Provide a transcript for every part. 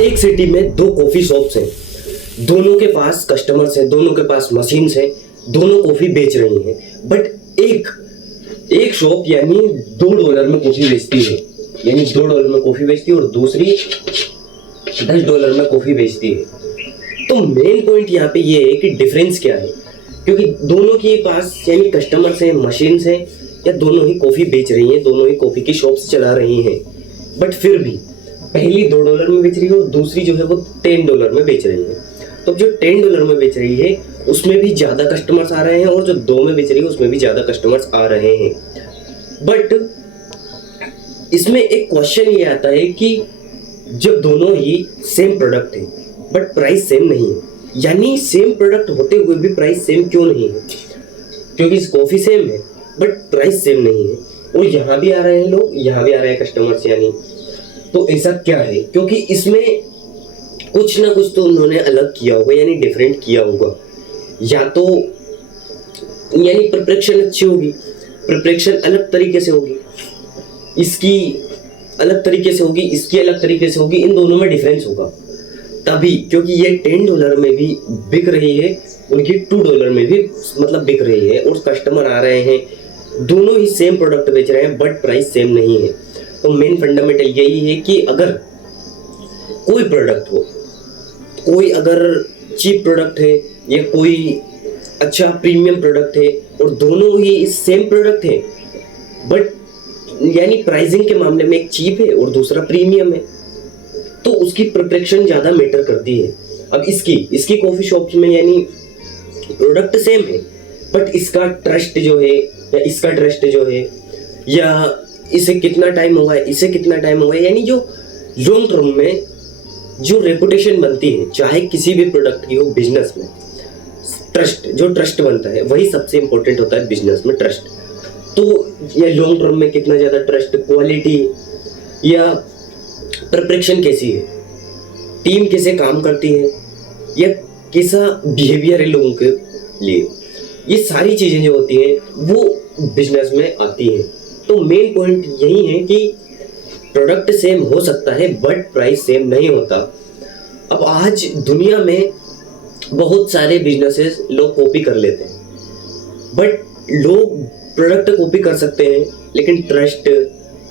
एक सिटी में दो कॉफी शॉप्स हैं, दोनों के पास कस्टमर्स हैं, दोनों के पास मशीन्स हैं, दोनों कॉफी बेच रही हैं। बट एक शॉप यानी $2 में कॉफी बेचती है, यानी $2 में कॉफी बेचती है, और दूसरी $10 में कॉफी बेचती है। तो मेन पॉइंट यहाँ पे ये है कि डिफरेंस क्या है, क्योंकि दोनों के पास यानी कस्टमर्स हैं, मशीन्स हैं, या दोनों ही कॉफी बेच रही हैं, दोनों ही कॉफी की शॉप्स चला रही हैं। बट फिर भी पहली $2 में बेच रही है और दूसरी जो है वो $10 में बेच रही है। तो जो $10 में बेच रही है उसमें भी ज़्यादा कस्टमर्स आ रहे हैं, और जो 2 में बेच रही है उसमें भी ज़्यादा कस्टमर्स आ रहे हैं। बट इसमें एक क्वेश्चन ये आता है कि जब दोनों ही सेम प्रोडक्ट है बट प्राइस सेम नहीं है, यानी सेम प्रोडक्ट होते हुए भी प्राइस सेम क्यों नहीं है? क्योंकि कॉफ़ी सेम है बट प्राइस सेम नहीं है, और यहाँ भी आ रहे हैं लोग, यहाँ भी आ रहे हैं कस्टमर्स, यानी तो ऐसा क्या है? क्योंकि इसमें कुछ ना कुछ तो उन्होंने अलग किया होगा, यानी डिफरेंट किया होगा। या तो यानी प्रिपरेशन अच्छी होगी, प्रिपरेशन अलग तरीके से होगी, इसकी अलग तरीके से होगी, इसकी अलग तरीके से होगी, इन दोनों में डिफरेंस होगा तभी। क्योंकि ये $10 में भी बिक रही है और ये $2 में भी मतलब बिक रही है, और कस्टमर आ रहे हैं, दोनों ही सेम प्रोडक्ट बेच रहे हैं बट प्राइस सेम नहीं है। तो मेन फंडामेंटल यही है कि अगर कोई प्रोडक्ट हो, कोई अगर चीप प्रोडक्ट है या कोई अच्छा प्रीमियम प्रोडक्ट है, और दोनों ही सेम प्रोडक्ट है बट यानी प्राइसिंग के मामले में एक चीप है और दूसरा प्रीमियम है, तो उसकी प्रिपरेशन ज़्यादा मैटर करती है। अब इसकी कॉफ़ी शॉप्स में यानी प्रोडक्ट सेम है बट इसका ट्रस्ट जो है, या इसका ट्रस्ट जो है, या इसे कितना टाइम हुआ है, इसे कितना टाइम हुआ है, यानी जो लॉन्ग टर्म में जो रेपुटेशन बनती है, चाहे किसी भी प्रोडक्ट की हो बिजनेस में, ट्रस्ट बनता है, वही सबसे इंपॉर्टेंट होता है बिजनेस में, ट्रस्ट। तो ये लॉन्ग टर्म में कितना ज़्यादा ट्रस्ट, क्वालिटी या प्रिपरेशन कैसी है, टीम कैसे काम करती है, या कैसा बिहेवियर है लोगों के लिए, ये सारी चीज़ें जो होती हैं वो बिजनेस में आती हैं। तो मेन पॉइंट यही है कि प्रोडक्ट सेम हो सकता है बट प्राइस सेम नहीं होता। अब आज दुनिया में बहुत सारे बिजनेसेस लोग कॉपी कर लेते हैं, बट लोग प्रोडक्ट कॉपी कर सकते हैं लेकिन ट्रस्ट,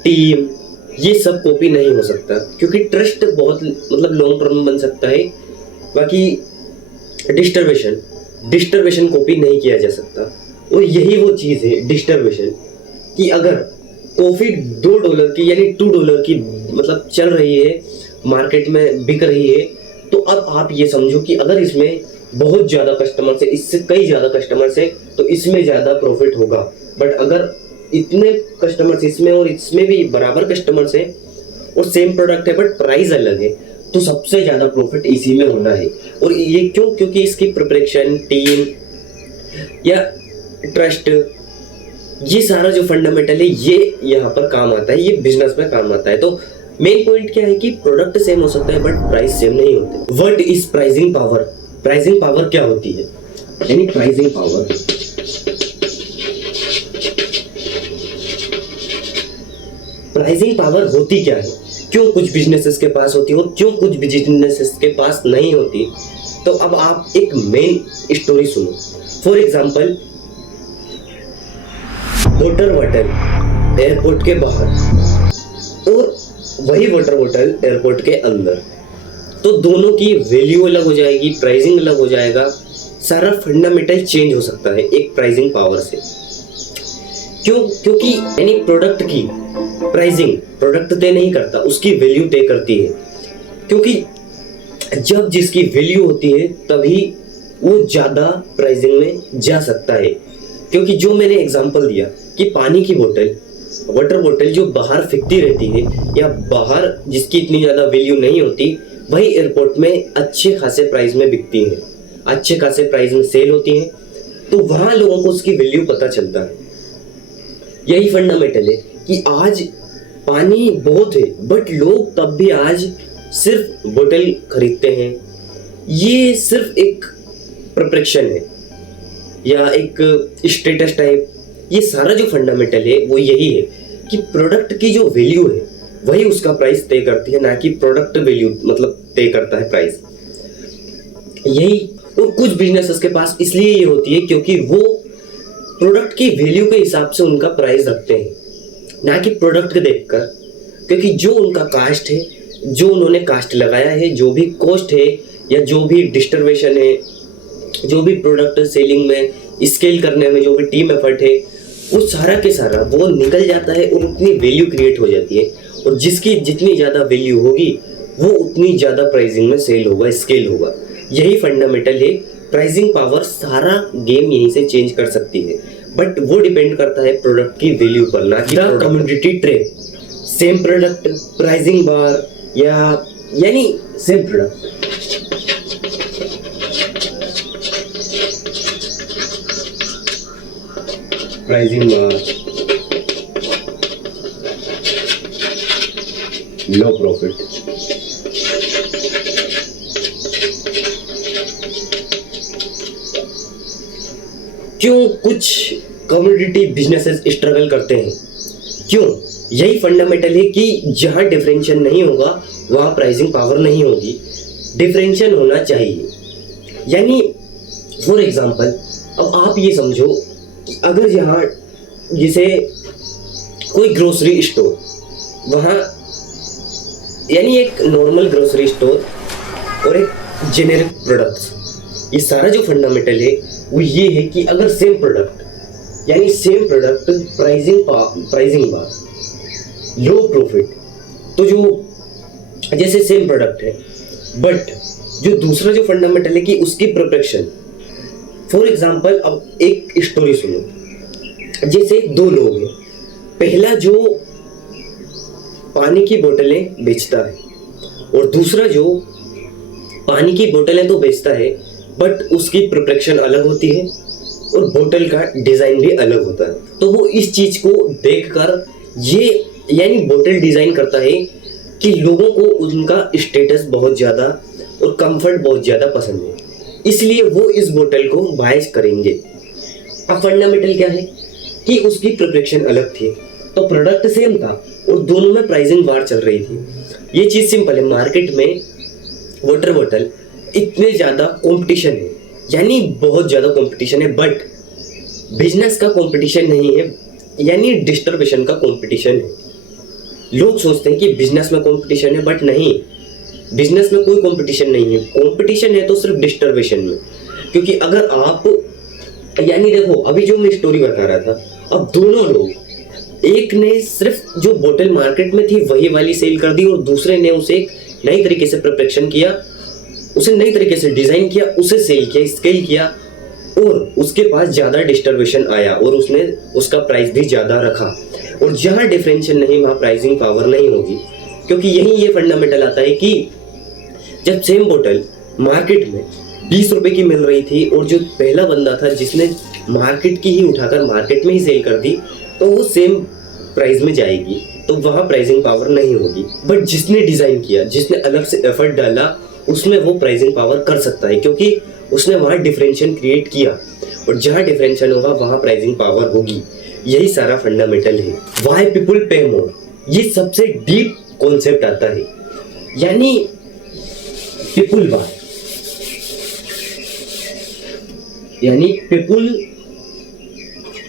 टीम, ये सब कॉपी नहीं हो सकता, क्योंकि ट्रस्ट बहुत मतलब लॉन्ग टर्म में बन सकता है, बाकी डिस्टर्बेशन कॉपी नहीं किया जा सकता। और यही वो चीज़ है डिस्टर्बेशन, कि अगर कॉफ़ी $2 की यानी $2 की मतलब चल रही है, मार्केट में बिक रही है, तो अब आप ये समझो कि अगर इसमें बहुत ज़्यादा कस्टमर्स है, इससे कई ज़्यादा कस्टमर्स है, तो इसमें ज़्यादा प्रॉफिट होगा। बट अगर इतने कस्टमर्स इसमें और इसमें भी बराबर कस्टमर्स हैं और सेम प्रोडक्ट है बट प्राइस अलग है, तो सबसे ज़्यादा प्रॉफिट इसी में होना है। और ये क्यों? क्योंकि इसकी प्रिपरेशन, टीम या ट्रस्ट, ये सारा जो फंडामेंटल है ये यहाँ पर काम आता है, ये बिजनेस में काम आता है। तो मेन पॉइंट क्या है कि प्रोडक्ट सेम हो सकता है बट प्राइस सेम नहीं होते। What is pricing power? Pricing power क्या होती है? यानी प्राइसिंग पावर होती क्या है? क्यों कुछ बिजनेसेस के पास होती है, क्यों कुछ बिजनेसेस के पास नहीं होती? तो अब आप एक मेन स्टोरी सुनो। For example, water bottle airport के बाहर और वही वाटर बॉटल एयरपोर्ट के अंदर, तो दोनों की वैल्यू अलग हो जाएगी, प्राइसिंग अलग हो जाएगा, सारा फंडामेंटल चेंज हो सकता है एक प्राइसिंग पावर से। क्यों? क्योंकि यानी प्रोडक्ट की प्राइसिंग प्रोडक्ट तय नहीं करता, उसकी वैल्यू तय करती है। क्योंकि जब जिसकी वैल्यू होती है तभी वो ज़्यादा प्राइसिंग में जा सकता है। क्योंकि जो मैंने एग्जांपल दिया कि पानी की बोतल, वाटर बोतल जो बाहर फिकती रहती है या बाहर जिसकी इतनी ज़्यादा वैल्यू नहीं होती, वही एयरपोर्ट में अच्छे खासे प्राइस में बिकती है, अच्छे खासे प्राइस में सेल होती हैं, तो वहाँ लोगों को उसकी वैल्यू पता चलता है। यही फंडामेंटल है कि आज पानी बहुत है बट लोग तब भी आज सिर्फ बोतल खरीदते हैं। ये सिर्फ एक प्रिपरेशन है या एक स्टेटस टाइप। ये सारा जो फंडामेंटल है वो यही है कि प्रोडक्ट की जो वैल्यू है वही उसका प्राइस तय करती है, ना कि प्रोडक्ट वैल्यू मतलब तय करता है प्राइस। यही और कुछ बिजनेसेस के पास इसलिए ये होती है क्योंकि वो प्रोडक्ट की वैल्यू के हिसाब से उनका प्राइस रखते हैं, ना कि प्रोडक्ट को देखकर। क्योंकि जो उनका कास्ट है, जो उन्होंने कास्ट लगाया है, जो भी कॉस्ट है या जो भी डिस्ट्रीब्यूशन है, जो भी प्रोडक्ट सेलिंग में स्केल करने में जो भी टीम एफर्ट है, वो सारा के सारा वो निकल जाता है और उतनी वैल्यू क्रिएट हो जाती है। और जिसकी जितनी ज़्यादा वैल्यू होगी वो उतनी ज़्यादा प्राइसिंग में सेल होगा, स्केल होगा। यही फंडामेंटल है। प्राइसिंग पावर सारा गेम यहीं से चेंज कर सकती है, बट वो डिपेंड करता है प्रोडक्ट की वैल्यू पर, ना कि community trap. Same product pricing बार यानी सेम प्रोडक्ट प्राइसिंग बार, लो प्रॉफिट। क्यों कुछ कम्युनिटी बिजनेसेस स्ट्रगल करते हैं? क्यों? यही फंडामेंटल है कि जहां डिफरेंशिएशन नहीं होगा वहां प्राइसिंग पावर नहीं होगी। डिफरेंशिएशन होना चाहिए। यानी फॉर एग्जांपल, अब आप ये समझो कि अगर यहाँ जैसे कोई ग्रोसरी स्टोर, वहाँ यानी एक नॉर्मल ग्रोसरी स्टोर और एक जेनेरिक प्रोडक्ट्स, ये सारा जो फंडामेंटल है वो ये है कि अगर सेम प्रोडक्ट यानी सेम प्रोडक्ट प्राइसिंग बार, लो प्रॉफिट, तो जो जैसे सेम प्रोडक्ट है बट जो दूसरा जो फंडामेंटल है कि उसकी प्रोडक्शन। फॉर एग्जांपल, अब एक स्टोरी सुनो। जैसे दो लोग हैं, पहला जो पानी की बोतलें बेचता है और दूसरा जो पानी की बोतलें तो बेचता है बट उसकी प्रोडक्शन अलग होती है और बोतल का डिजाइन भी अलग होता है। तो वो इस चीज को देखकर ये यानी बोतल डिजाइन करता है कि लोगों को उनका स्टेटस बहुत ज्यादा और कंफर्ट बहुत ज्यादा पसंद है, इसलिए वो इस बोतल को बाय करेंगे। अब फंडामेंटल क्या है कि उसकी प्रोडक्शन अलग थी, तो प्रोडक्ट सेम था और दोनों में प्राइसिंग वार चल रही थी। ये चीज सिंपल है। मार्केट में वाटर बॉटल इतने ज्यादा कंपटीशन है, यानी बहुत ज्यादा कंपटीशन है, बट बिजनेस का कंपटीशन नहीं है, यानी डिस्ट्रीब्यूशन का कंपटीशन है। लोग सोचते हैं कि बिजनेस में कंपटीशन है, बट नहीं, बिजनेस में कोई कंपटीशन नहीं है। कंपटीशन है तो सिर्फ डिस्ट्रीब्यूशन में। क्योंकि अगर आप यानी देखो, अभी जो मैं स्टोरी बता रहा था, अब दोनों लोग, एक ने सिर्फ जो बोतल मार्केट में थी वही वाली सेल कर दी और दूसरे ने उसे एक नई तरीके से प्रिपरेशन किया, उसे नई तरीके से डिजाइन किया, उसे सेल किया, स्केल किया और उसके पास ज्यादा डिस्ट्रीब्यूशन आया और उसने उसका प्राइस भी ज्यादा रखा। और जहां डिफरेंशिएशन नहीं वहां प्राइसिंग पावर नहीं होगी। क्योंकि यही ये फंडामेंटल आता है कि जब सेम बोतल मार्केट में 20 रुपए की मिल रही थी और जो पहला बंदा था जिसने मार्केट की ही उठाकर मार्केट में ही सेल कर दी, तो वो सेम प्राइस में जाएगी, तो वहां प्राइसिंग पावर नहीं होगी। बट जिसने डिजाइन किया, जिसने अलग से एफर्ट डाला, उसमें वो प्राइसिंग पावर कर सकता है, क्योंकि उसने वहां डिफरेंशिएशन क्रिएट किया और जहां डिफरेंशिएशन होगा वहां प्राइसिंग पावर होगी। यही सारा फंडामेंटल है। व्हाई पीपल पे मोर, ये सबसे डीप कॉन्सेप्ट आता है। यानी पीपल बाय, यानी पीपल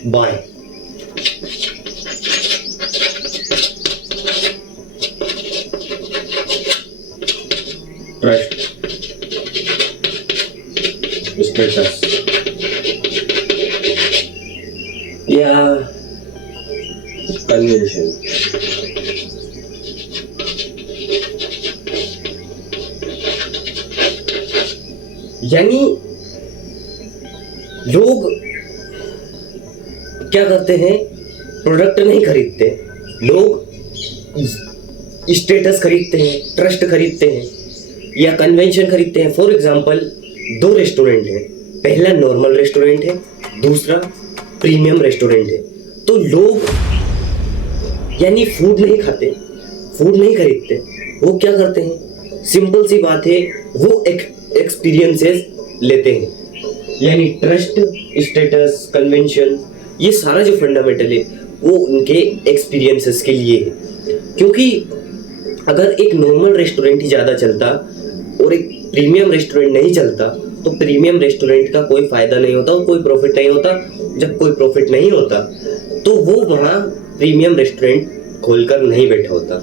बाय, ट्रस्ट, स्टेटस या कन्वेंशन। यानी लोग क्या करते हैं, प्रोडक्ट नहीं खरीदते, लोग स्टेटस खरीदते हैं, ट्रस्ट खरीदते हैं या कन्वेंशन खरीदते हैं। फॉर एग्जांपल, दो रेस्टोरेंट हैं, पहला नॉर्मल रेस्टोरेंट है, दूसरा प्रीमियम रेस्टोरेंट है। तो लोग यानी फूड नहीं खाते, फूड नहीं खरीदते, वो क्या करते हैं, सिंपल सी बात है, वो एक्सपीरियंसेस लेते हैं। यानी ट्रस्ट, स्टेटस, कन्वेंशन, ये सारा जो फंडामेंटल है वो उनके एक्सपीरियंसेस के लिए है। क्योंकि अगर एक नॉर्मल रेस्टोरेंट ही ज़्यादा चलता और एक प्रीमियम रेस्टोरेंट नहीं चलता तो प्रीमियम रेस्टोरेंट का कोई फायदा नहीं होता और कोई प्रॉफिट नहीं होता। जब कोई प्रॉफिट नहीं होता तो वो वहाँ प्रीमियम रेस्टोरेंट खोलकर नहीं बैठा होता।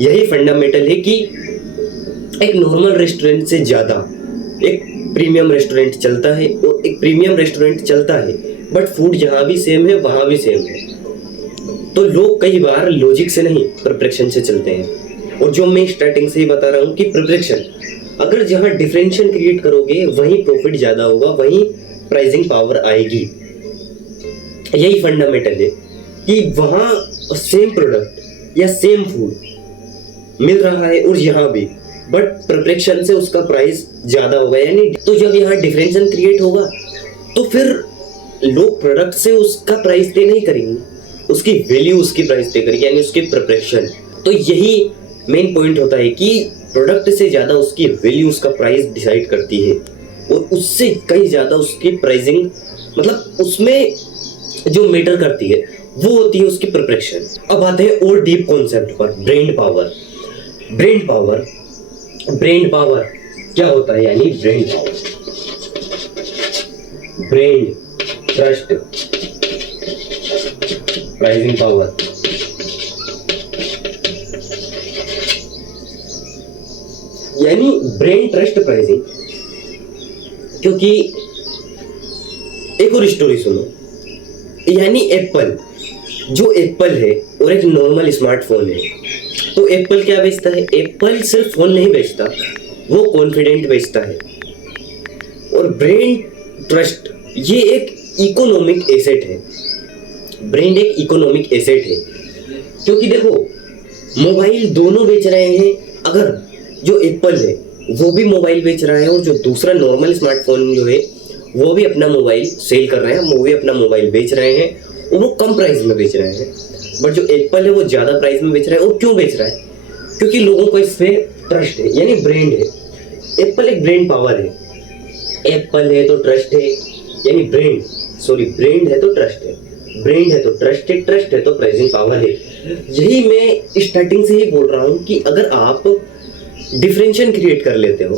यही फंडामेंटल है कि एक नॉर्मल रेस्टोरेंट से ज़्यादा एक प्रीमियम रेस्टोरेंट चलता है और एक प्रीमियम रेस्टोरेंट चलता है बट फूड जहाँ भी सेम है वहाँ भी सेम है। तो लोग कई बार लॉजिक से नहीं प्रिपरेशन से चलते हैं। और जो मैं स्टार्टिंग से ही बता रहा हूँ कि प्रिपरेशन अगर जहाँ डिफरेंशियल क्रिएट करोगे वहीं प्रॉफिट ज़्यादा होगा, वहीं प्राइसिंग पावर आएगी। यही फंडामेंटल है कि वहाँ सेम प्रोडक्ट या सेम फूड मिल रहा है और यहाँ भी, बट प्रिपरेशन से उसका प्राइस ज़्यादा होगा। यानी तो जब यहाँ डिफरेंशियल क्रिएट होगा तो फिर लोग प्रोडक्ट से उसका प्राइस पे नहीं करेंगे, उसकी वैल्यू उसकी प्राइस पे करेंगे, यानी उसकी प्रिपरेशन। तो यही मेन पॉइंट होता है कि प्रोडक्ट से ज़्यादा उसकी वैल्यू उसका प्राइस डिसाइड करती है और उससे कहीं ज़्यादा उसकी प्राइसिंग, मतलब उसमें जो मैटर करती है वो होती है उसकी प्रिपरेशन। अब आते हैं और डीप कॉन्सेप्ट पर, ब्रांड पावर। ब्रांड पावर क्या होता है? यानी brand power, brand trust, pricing power. यानी ब्रांड ट्रस्ट प्राइसिंग। क्योंकि एक और स्टोरी सुनो, यानी एप्पल, जो एप्पल है और एक नॉर्मल स्मार्टफोन है, तो एप्पल क्या बेचता है? एप्पल सिर्फ फोन नहीं बेचता, वो कॉन्फिडेंट बेचता है। और ब्रांड ट्रस्ट ये एक इकोनॉमिक एसेट है। ब्रांड एक इकोनॉमिक एसेट है, क्योंकि देखो मोबाइल दोनों बेच रहे हैं। अगर जो एप्पल है वो भी मोबाइल बेच रहा है और जो दूसरा नॉर्मल स्मार्टफोन जो है वो भी अपना मोबाइल सेल कर रहे हैं, वो भी अपना मोबाइल बेच रहे हैं और वो कम प्राइस में बेच रहे हैं। बट जो एप्पल है वो ज़्यादा प्राइस में बेच रहा है। और क्यों बेच रहा है? क्योंकि लोगों को इस पर ट्रस्ट है, यानी ब्रांड है। एप्पल एक ब्रांड पावर है। एप्पल है तो ट्रस्ट है, यानी ब्रांड है तो ट्रस्ट है, ब्रांड है तो ट्रस्ट है, ट्रस्ट है तो प्राइसिंग पावर है। यही मैं स्टार्टिंग से ही बोल रहा हूँ कि अगर आप डिफरेंशियल क्रिएट कर लेते हो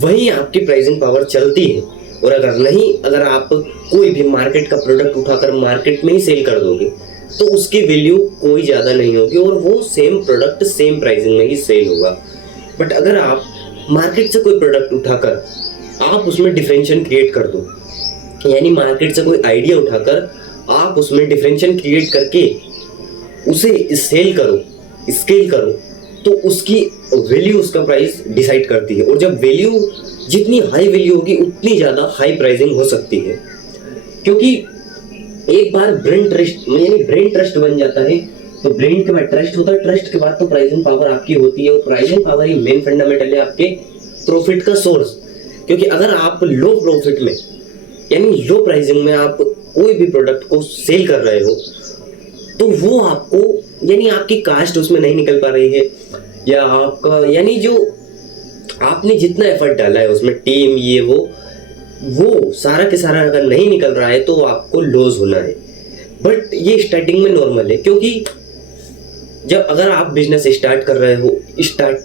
वहीं आपकी प्राइसिंग पावर चलती है। और अगर नहीं, अगर आप कोई भी मार्केट का प्रोडक्ट उठाकर मार्केट में ही सेल कर दोगे तो उसकी वैल्यू कोई ज़्यादा नहीं होगी और वो सेम प्रोडक्ट सेम प्राइसिंग में ही सेल होगा। बट अगर आप मार्केट से कोई प्रोडक्ट उठाकर आप उसमें डिफरेंशियल क्रिएट कर दो, यानी मार्केट से कोई आइडिया उठाकर आप उसमें डिफरेंशियल क्रिएट करके उसे सेल करो, स्केल करो, तो उसकी वैल्यू, उसका प्राइस डिसाइड करती है। और जब वैल्यू जितनी हाई वैल्यू होगी उतनी ज़्यादा हाई प्राइसिंग हो सकती है। क्योंकि एक बार ब्रांड ट्रस्ट, यानी ब्रांड ट्रस्ट बन जाता है तो ब्रांड के बाद ट्रस्ट होता है, ट्रस्ट के बाद तो प्राइसिंग पावर आपकी होती है। और प्राइसिंग पावर ही मेन फंडामेंटल है आपके प्रॉफिट का सोर्स। क्योंकि अगर आप लो प्रॉफिट में, यानी लो प्राइसिंग में आप कोई भी प्रोडक्ट को सेल कर रहे हो तो वो आपको, यानी आपकी कास्ट उसमें नहीं निकल पा रही है, या आपका, यानी जो आपने जितना एफर्ट डाला है उसमें, टीम, ये वो सारा के सारा अगर नहीं निकल रहा है तो आपको लॉस होना है। बट ये स्टार्टिंग में नॉर्मल है, क्योंकि जब अगर आप बिजनेस स्टार्ट कर रहे हो, स्टार्ट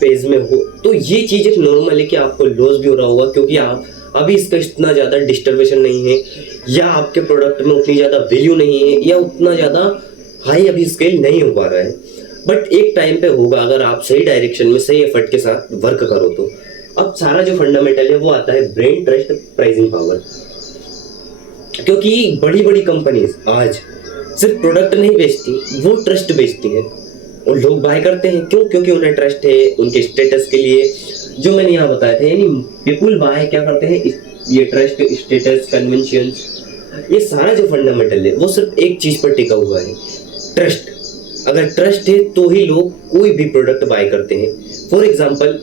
फेज में हो, तो ये चीज़ एक नॉर्मल है कि आपको लॉस भी हो रहा होगा, क्योंकि आप अभी इसका इतना ज़्यादा डिस्टर्बेशन नहीं है, या आपके प्रोडक्ट में उतनी ज़्यादा वैल्यू नहीं है, या उतना ज़्यादा हाई अभी स्केल नहीं हो पा रहा है। बट एक टाइम पे होगा अगर आप सही डायरेक्शन में सही एफर्ट के साथ वर्क करो तो। अब सारा जो फंडामेंटल है वो आता है ब्रांड ट्रस्ट, प्राइसिंग पावर। क्योंकि बड़ी बड़ी कंपनीज आज सिर्फ प्रोडक्ट नहीं बेचती, वो ट्रस्ट बेचती है और लोग बाय करते हैं। क्यों? क्योंकि उन्हें ट्रस्ट है उनके स्टेटस के लिए, जो मैंने यहाँ बताया था। यानी पीपुल बाय क्या करते हैं? ये ट्रस्ट, स्टेटस, कन्वेंशन, ये सारा जो फंडामेंटल है वो सिर्फ एक चीज पर टिका हुआ है, ट्रस्ट। अगर ट्रस्ट है तो ही लोग कोई भी प्रोडक्ट बाय करते हैं। फॉर एग्जांपल,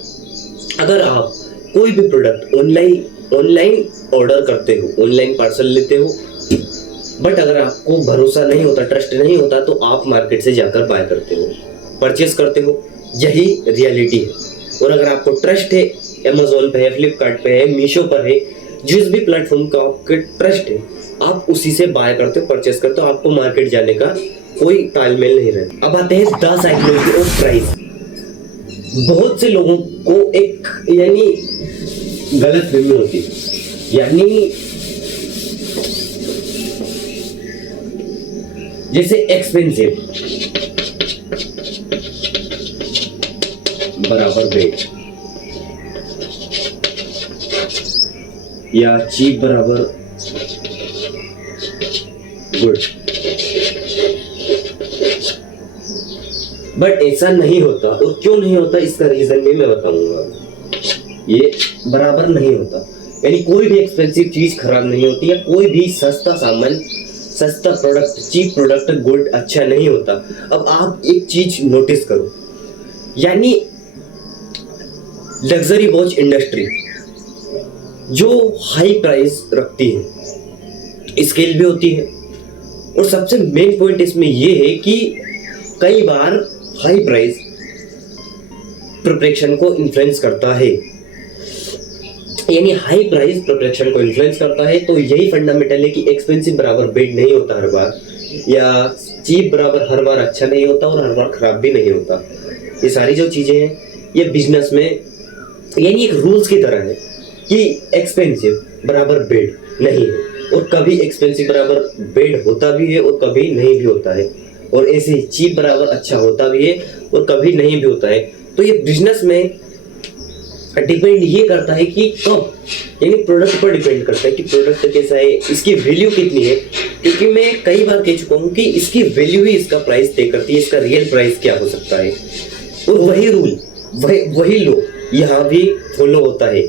अगर आप कोई भी प्रोडक्ट ऑनलाइन ऑर्डर करते हो, ऑनलाइन पार्सल लेते हो, बट अगर आपको भरोसा नहीं होता, ट्रस्ट नहीं होता, तो आप मार्केट से जाकर बाय करते हो, परचेस करते हो। यही रियलिटी है। और अगर आपको ट्रस्ट है, अमेजोन पे है, फ्लिपकार्ट पे है, मीशो पर है, जिस भी प्लेटफॉर्म का आपके ट्रस्ट है, आप उसी से बाय करते हो, परचेस करते हो, आपको मार्केट जाने का कोई तालमेल नहीं रहता। अब आते हैं द साइकोलॉजी ऑफ प्राइस। बहुत से लोगों को एक यानी गलत फहमी होती है, यानी जैसे एक्सपेंसिव बराबर बेट या चीप बराबर गुड, बट ऐसा नहीं होता। और क्यों नहीं होता इसका रीजन भी मैं बताऊंगा। ये बराबर नहीं होता, यानी कोई भी एक्सपेंसिव चीज खराब नहीं होती है, कोई भी सस्ता सामान, सस्ता प्रोडक्ट, चीप प्रोडक्ट गुड अच्छा नहीं होता। अब आप एक चीज नोटिस करो, यानी लग्जरी वॉच इंडस्ट्री जो हाई प्राइस रखती है, स्केल भी होती है, और सबसे मेन पॉइंट इसमें यह है कि कई बार हाई प्राइस प्रिपरेशन को इन्फ्लुएंस करता है, यानी हाई प्राइस प्रिपरेशन को इन्फ्लुएंस करता है। तो यही फंडामेंटल है कि एक्सपेंसिव बराबर बेड नहीं होता हर बार, या चीप बराबर हर बार अच्छा नहीं होता और हर बार खराब भी नहीं होता। ये सारी जो चीजें हैं ये बिजनेस में यानी एक रूल्स की तरह है कि एक्सपेंसिव बराबर बेड नहीं है, और कभी एक्सपेंसिव बराबर बेड होता भी है और कभी नहीं भी होता है, और ऐसे ही चीप बराबर अच्छा होता भी है और कभी नहीं भी होता है। तो ये बिजनेस में डिपेंड ये करता है कि कब, यानी प्रोडक्ट पर डिपेंड करता है कि प्रोडक्ट कैसा है, इसकी वैल्यू कितनी है। क्योंकि मैं कई बार कह चुका हूँ कि इसकी वैल्यू ही इसका प्राइस तय करती है, इसका रियल प्राइस क्या हो सकता है। और वही रूल, वही लो यहाँ भी फॉलो होता है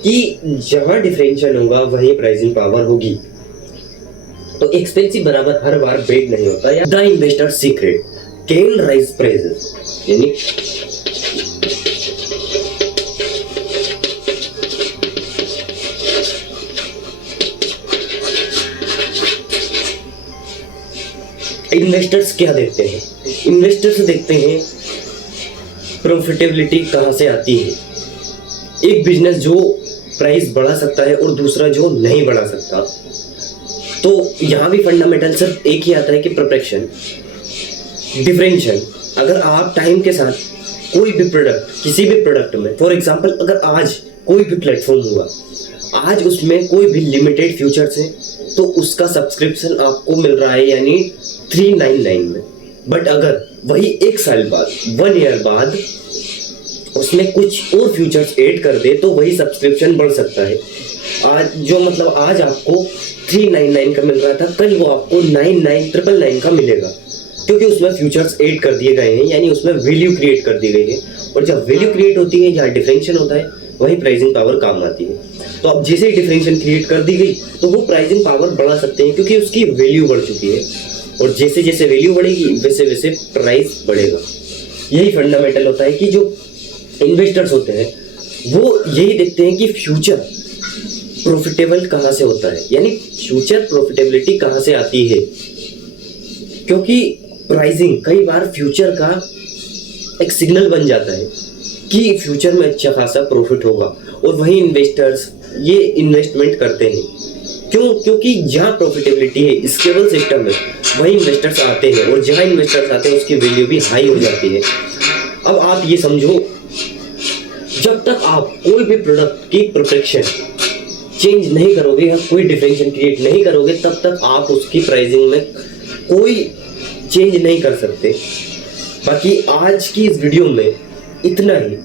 कि जहाँ डिफरेंशियल होगा वही प्राइसिंग पावर होगी। तो एक्सपेंसिव बराबर हर बार बेड नहीं होता। या the investor secret can rise prices, यानी इन्वेस्टर्स क्या देखते हैं? इन्वेस्टर्स देखते हैं प्रॉफिटेबिलिटी कहाँ से आती है। एक बिजनेस जो प्राइस बढ़ा सकता है और दूसरा जो नहीं बढ़ा सकता। तो यहाँ भी फंडामेंटल सिर्फ एक ही आता है कि प्रिपरेशन, डिफरेंशियल। अगर आप टाइम के साथ कोई भी प्रोडक्ट, किसी भी प्रोडक्ट में, फॉर एग्जांपल अगर आज कोई भी प्लेटफॉर्म हुआ, आज उसमें कोई भी लिमिटेड फीचर्स हैं, तो उसका सब्सक्रिप्शन आपको मिल रहा है यानी 399 में। बट अगर वही एक साल बाद, 1 ईयर बाद उसमें कुछ और फीचर्स ऐड कर दे तो वही सब्सक्रिप्शन बढ़ सकता है। आज जो मतलब आज आपको 399 का मिल रहा था, कल वो आपको 99999 का मिलेगा, क्योंकि उसमें फीचर्स ऐड कर दिए गए हैं, यानी उसमें वैल्यू क्रिएट कर दी गई है। और जब वैल्यू क्रिएट होती है, जहाँ डिफरेंशियल होता है, वही प्राइसिंग पावर काम आती है। तो अब जैसे ही डिफरेंशियल क्रिएट कर दी गई तो वो प्राइसिंग पावर बढ़ा सकते हैं, क्योंकि उसकी वैल्यू बढ़ चुकी है, और जैसे जैसे वैल्यू बढ़ेगी वैसे वैसे प्राइस बढ़ेगा। यही फंडामेंटल होता है कि जो इन्वेस्टर्स होते हैं वो यही देखते हैं कि फ्यूचर प्रॉफिटेबल कहाँ से होता है, यानी फ्यूचर प्रॉफिटेबिलिटी कहाँ से आती है। क्योंकि प्राइसिंग कई बार फ्यूचर का एक सिग्नल बन जाता है कि फ्यूचर में अच्छा खासा प्रॉफिट होगा, और वही इन्वेस्टर्स ये इन्वेस्टमेंट करते हैं। क्यों? क्योंकि जहाँ प्रॉफिटेबिलिटी है, स्केलेबल सिस्टम है, वही इन्वेस्टर्स आते हैं, और जहाँ इन्वेस्टर्स आते हैं उसकी वैल्यू भी हाई हो जाती है। अब आप ये समझो, जब तक आप कोई भी प्रोडक्ट की प्रोटेक्शन चेंज नहीं करोगे या कोई डिफरेंशियल क्रिएट नहीं करोगे, तब तक आप उसकी प्राइसिंग में कोई चेंज नहीं कर सकते। बाकी आज की इस वीडियो में इतना ही।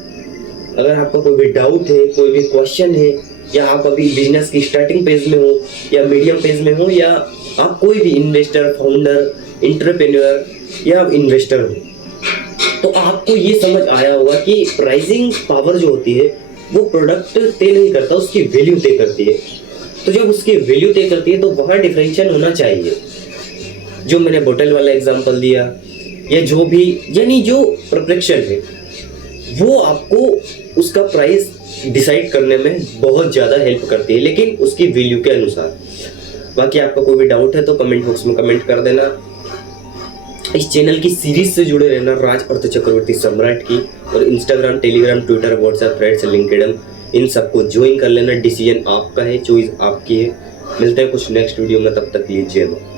अगर आपका कोई भी डाउट है, कोई भी क्वेश्चन है, या आप अभी बिजनेस की स्टार्टिंग पेज में हो या मीडियम पेज में हो, या आप कोई भी इन्वेस्टर, फाउंडर, एंटरप्रेन्योर या इन्वेस्टर हो, तो आपको ये समझ आया होगा कि प्राइसिंग पावर जो होती है वो प्रोडक्ट तय नहीं करता, उसकी वैल्यू तय करती है। तो जब उसकी वैल्यू तय करती है तो वहाँ डिफरेंशियल होना चाहिए। जो मैंने बोतल वाला एग्जांपल दिया, या जो भी, यानी जो प्रिपरेशन है वो आपको उसका प्राइस डिसाइड करने में बहुत ज़्यादा हेल्प करती है, लेकिन उसकी वैल्यू के अनुसार। बाकी आपका कोई भी डाउट है तो कमेंट बॉक्स में कमेंट कर देना। इस चैनल की सीरीज से जुड़े रहना, राज अर्थ चक्रवर्ती सम्राट की, और Instagram, Telegram, Twitter, WhatsApp, Threads, LinkedIn, इन सबको ज्वाइन कर लेना। डिसीजन आपका है, चॉइस आपकी है। मिलते हैं कुछ नेक्स्ट वीडियो में, तब तक के लिए जय मां।